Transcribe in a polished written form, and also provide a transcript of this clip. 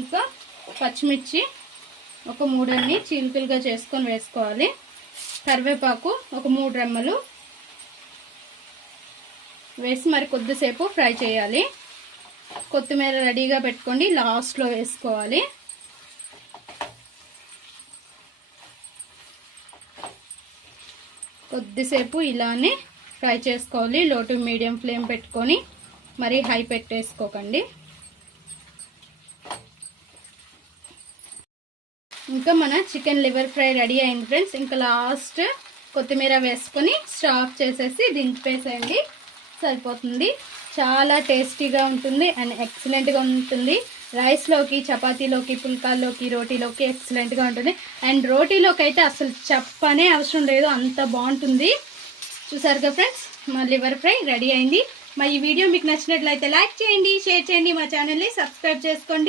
ఇంకా పచ్చిమిర్చి ఒక 3 చీలికలుగా చేసుకొని వేసుకోవాలి. కరివేపాకు ఒక 3 రెమ్మలు వేసి మరి కొద్దిసేపు ఫ్రై చేయాలి. కొత్తిమీర రెడీగా పెట్టుకోండి, లాస్ట్లో వేసుకోవాలి. కొద్దిసేపు ఇలానే ఫ్రై చేసుకోవాలి. లో టు మీడియం ఫ్లేమ్ పెట్టుకొని మరి హై పెట్టేసుకోకండి. ఇంకా మన చికెన్ లివర్ ఫ్రై రెడీ అయింది ఫ్రెండ్స్. ఇంకా లాస్ట్ కొత్తిమీర వేసుకొని స్టవ్ ఆఫ్ చేసేసి దింపేసేయండి, సరిపోతుంది. చాలా టేస్టీగా ఉంటుంది అండ్ ఎక్సలెంట్గా ఉంటుంది. రైస్లోకి, చపాతీలోకి, పుల్కాల్లోకి, రోటీలోకి ఎక్సలెంట్గా ఉంటుంది. అండ్ రోటీలోకి అయితే అసలు చెప్పనే అవసరం లేదు, అంత బాగుంటుంది. చూసారుగా ఫ్రెండ్స్, మా లివర్ ఫ్రై రెడీ అయింది. మా ఈ వీడియో మీకు నచ్చినట్లయితే లైక్ చేయండి, షేర్ చేయండి, మా ఛానల్ని సబ్స్క్రైబ్ చేసుకోండి.